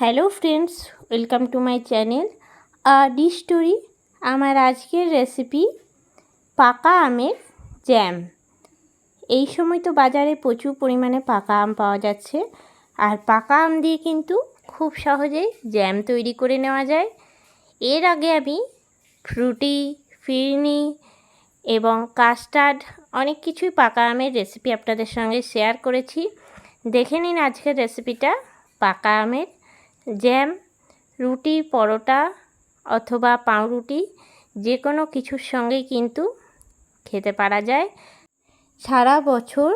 Hello friends, welcome to my channel D story. আমার আজকের recipe পাকা আমের জ্যাম। এই সময় তো বাজারে প্রচুর পরিমাণে পাকা আম পাওয়া যাচ্ছে, আর পাকা আম দিয়ে কিন্তু খুব সহজেই জ্যাম তৈরি করে নেওয়া যায়। এর আগে আমি ফ্রুটি, ফিরনি এবং কাস্টার্ড অনেক কিছুই পাকা আমের রেসিপি আপনাদের সঙ্গে শেয়ার করেছি। দেখে নিন আজকের রেসিপিটা পাকা আমের জ্যাম। রুটি, পরোটা অথবা পাউরুটি যে কোনো কিছুর সঙ্গেই কিন্তু খেতে পারা যায়। সারা বছর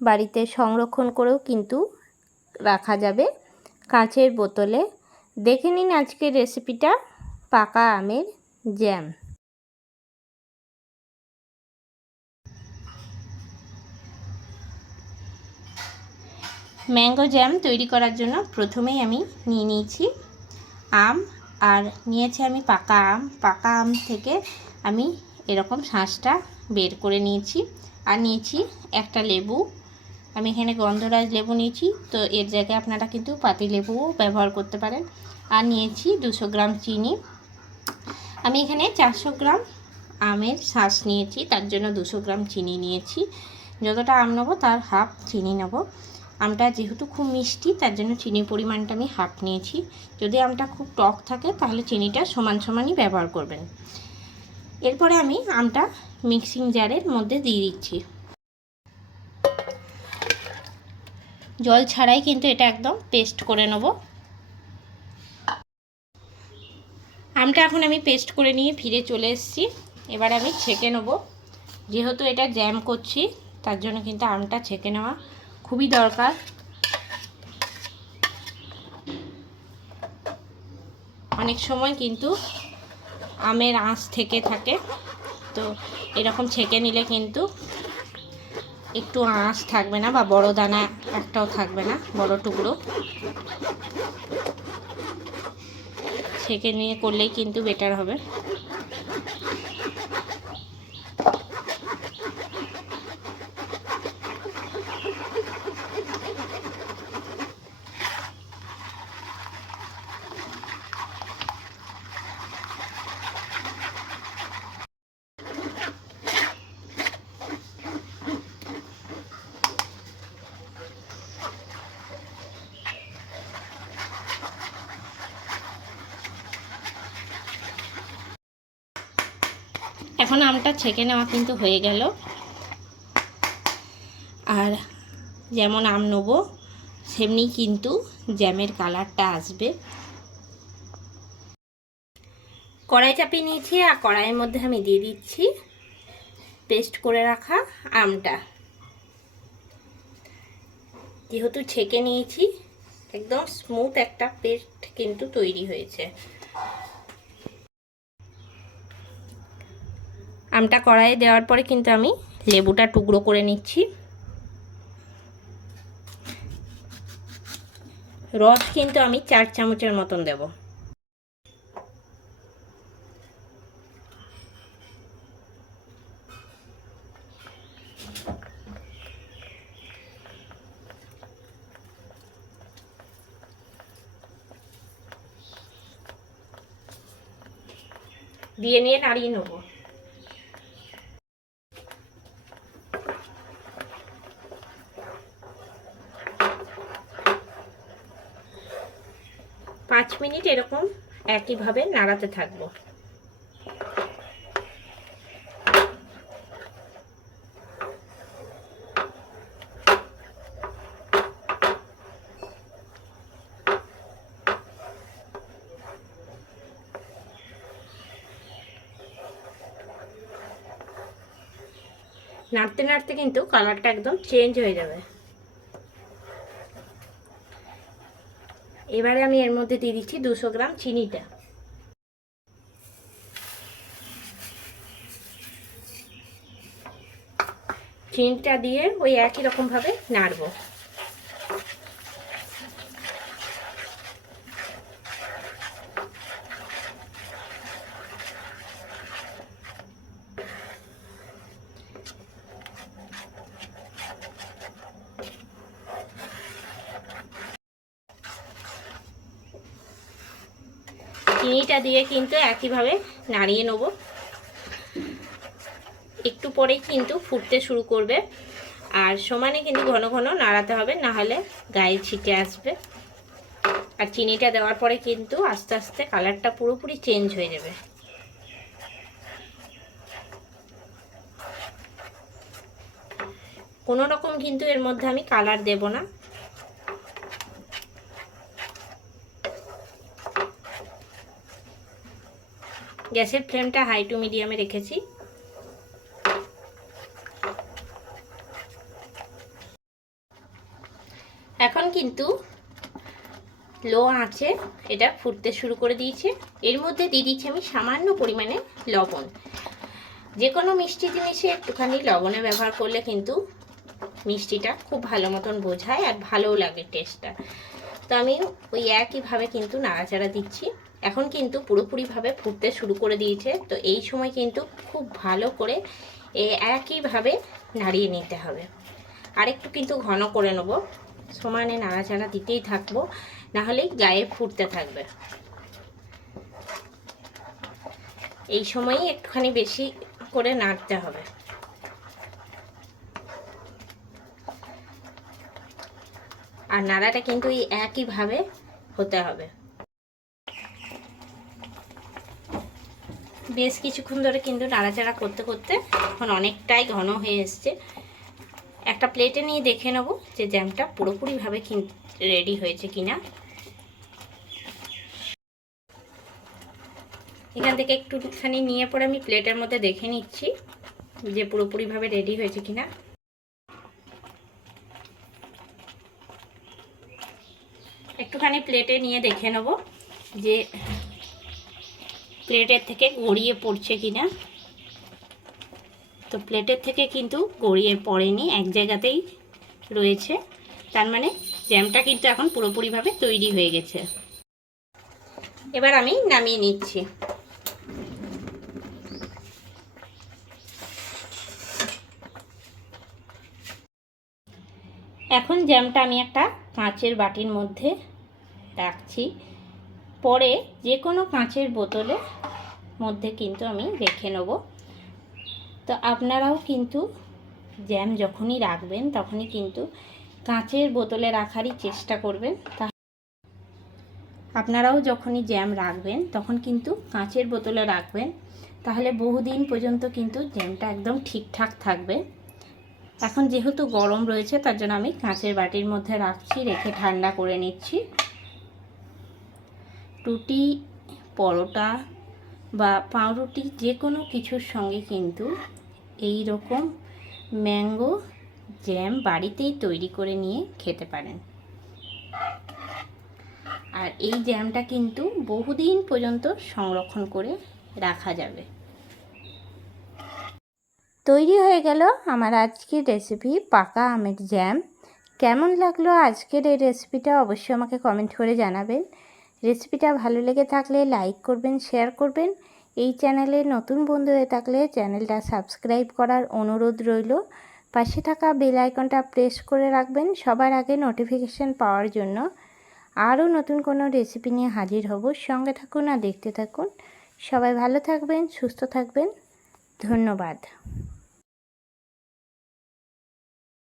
বাড়িতে সংরক্ষণ করেও কিন্তু রাখা যাবে কাঁচের বোতলে। দেখে নিন আজকের রেসিপিটা পাকা আমের জ্যাম। ম্যাঙ্গো জ্যাম তৈরি করার জন্য প্রথমেই আমি নিয়ে নিয়েছি আম, আর নিয়েছি আমি পাকা আম। পাকা আম থেকে আমি এরকম শাঁসটা বের করে নিয়েছি। আর নিয়েছি একটা লেবু। আমি এখানে গন্ধরাজ লেবু নিয়েছি, তো এর জায়গায় আপনারা কিন্তু পাতি লেবুও ব্যবহার করতে পারেন। আর নিয়েছি 200 গ্রাম চিনি। আমি এখানে 400 গ্রাম আমের শাঁস নিয়েছি, তার জন্য 200 গ্রাম চিনি নিয়েছি। যতটা আম নেবো তার হাফ চিনি নেব। আমটা যেহেতু খুব মিষ্টি, তার জন্য চিনির পরিমাণটা আমি হাফ নিয়েছি। যদি আমটা খুব টক থাকে তাহলে চিনিটা সমান সমানই ব্যবহার করবেন। এরপরে আমি আমটা মিক্সিং জারের মধ্যে দিয়ে দিচ্ছি। জল ছাড়াই কিন্তু এটা একদম পেস্ট করে নেব। আমটা এখন আমি পেস্ট করে নিয়ে ফিরে চলে এসেছি। এবার আমি ছেঁকে নেব। যেহেতু এটা জ্যাম করছি, তার জন্য কিন্তু আমটা ছেঁকে নেওয়া খুবই দরকার। অনেক সময় কিন্তু আমের আঁশ থেকে থাকে, তো এরকম ছেঁকে নিলে কিন্তু একটু আঁশ থাকবে না, বা বড় দানা একটাও থাকবে না, বড় টুকরো। ছেঁকে নিয়ে করলেই কিন্তু বেটার হবে। এখন আমটা ছেঁকে নেওয়া কিন্তু হয়ে গেল। আর যেমন আম নেব সেমনি কিন্তু জ্যামের কালারটা আসবে। কড়াই চাপিয়ে নিয়েছি, আর কড়াইয়ের মধ্যে আমি দিয়ে দিচ্ছি পেস্ট করে রাখা আমটা। যেহেতু ছেঁকে নিয়েছি, একদম স্মুথ একটা পেস্ট কিন্তু তৈরি হয়েছে। আমটা কড়াইয়ে দেওয়ার পরে কিন্তু আমি লেবুটা টুকরো করে নিচ্ছি। রস কিন্তু আমি 4 চামচের মতন দেব। দিয়ে নিয়ে নাড়িয়ে নেব। পাঁচ মিনিট এরকম একইভাবে নাড়াতে থাকবো। নাড়তে নাড়তে কিন্তু কালারটা একদম চেঞ্জ হয়ে যাবে। এবারে আমি এর মধ্যে দিয়ে দিচ্ছি 200 গ্রাম চিনিটা। চিনিটা দিয়ে ওই একই রকমভাবে নাড়বো। চিনিটা দিয়ে কিন্তু একইভাবে নাড়িয়ে নেব। একটু পরেই কিন্তু ফুটতে শুরু করবে, আর সমানে কিন্তু ঘন ঘন নাড়াতে হবে, না হলে গায়ে ছিটে আসবে। আর চিনিটা দেওয়ার পরে কিন্তু আস্তে আস্তে কালারটা পুরোপুরি চেঞ্জ হয়ে যাবে। কোনো রকম কিন্তু এর মধ্যে আমি কালার দেব না। গ্যাসের ফ্লেমটা হাই টু মিডিয়ামে রেখেছি। এখন কিন্তু লো আঁচে এটা ফুটতে শুরু করে দিয়েছে। এর মধ্যে দিয়ে দিচ্ছি আমি সামান্য পরিমাণে লবণ। যে কোনো মিষ্টি জিনিসে একটুখানি লবণের ব্যবহার করলে কিন্তু মিষ্টিটা খুব ভালো মতন বোঝায় আর ভালোও লাগে টেস্টটা। তো আমি ওই একইভাবে কিন্তু নাড়াচাড়া দিচ্ছি। এখন কিন্তু পুরোপুরিভাবে ফুটতে শুরু করে দিয়েছে। তো এই সময় কিন্তু খুব ভালো করে একইভাবে নাড়িয়ে নিতে হবে। আর একটু কিন্তু ঘন করে নেব, সমানে নাড়াচাড়া দিতেই থাকবো, নাহলেই গায়ে ফুটতে থাকবে। এই সময়ই একটুখানি বেশি করে নাড়তে হবে। আর নাড়াটা কিন্তু এই একইভাবে হতে হবে। বেশ কিছুক্ষণ ধরে কিন্তু নাড়াচাড়া করতে করতে এখন অনেকটাই ঘন হয়ে এসছে। একটা প্লেটে নিয়ে দেখে নেব যে জ্যামটা পুরোপুরিভাবে কিন্তু রেডি হয়েছে কিনা। এখান থেকে একটুখানি নিয়ে পরে আমি প্লেটের মধ্যে দেখে নিচ্ছি যে পুরোপুরিভাবে রেডি হয়েছে কিনা। একটুখানি প্লেটে নিয়ে দেখে নেব যে প্লেটের থেকে গড়িয়ে পড়ছে কিনা। তো প্লেটের থেকে কিন্তু গড়িয়ে পড়েনি, এক জায়গাতেই রয়েছে। তার মানে জ্যামটা কিন্তু এখন পুরোপুরিভাবে তৈরি হয়ে গেছে। এবার আমি নামিয়ে নিচ্ছি। এখন জ্যামটা আমি একটা কাঁচের বাটির মধ্যে রাখছি। পরে যে কোনো কাঁচের বোতলের মধ্যে কিন্তু আমি রেখে নেব। তো আপনারাও কিন্তু জ্যাম যখনই রাখবেন তখনই কিন্তু কাঁচের বোতলে রাখারই চেষ্টা করবেন। আপনারাও যখনই জ্যাম রাখবেন তখন কিন্তু কাঁচের বোতলে রাখবেন, তাহলে বহুদিন পর্যন্ত কিন্তু জ্যামটা একদম ঠিকঠাক থাকবে। এখন যেহেতু গরম রয়েছে তার জন্য আমি কাঁচের বাটির মধ্যে রাখছি, রেখে ঠান্ডা করে নিচ্ছি। রুটি, পরোটা বা পাউরুটি যে কোনো কিছুর সঙ্গে কিন্তু এই রকম ম্যাঙ্গো জ্যাম বাড়িতেই তৈরি করে নিয়ে খেতে পারেন। আর এই জ্যামটা কিন্তু বহুদিন পর্যন্ত সংরক্ষণ করে রাখা যাবে। তৈরি হয়ে গেল আমার আজকের রেসিপি পাকা আমের জ্যাম। কেমন লাগলো আজকের এই রেসিপিটা অবশ্যই আমাকে কমেন্ট করে জানাবেন। রেসিপিটা ভালো লেগে থাকলে লাইক করবেন, শেয়ার করবেন। এই চ্যানেলে নতুন বন্ধু হয়ে থাকলে চ্যানেলটা সাবস্ক্রাইব করার অনুরোধ রইল। পাশে থাকা বেল আইকনটা প্রেস করে রাখবেন সবার আগে নোটিফিকেশান পাওয়ার জন্য। আরও নতুন কোনো রেসিপি নিয়ে হাজির হব। সঙ্গে থাকুন আর দেখতে থাকুন। সবাই ভালো থাকবেন, সুস্থ থাকবেন। ধন্যবাদ।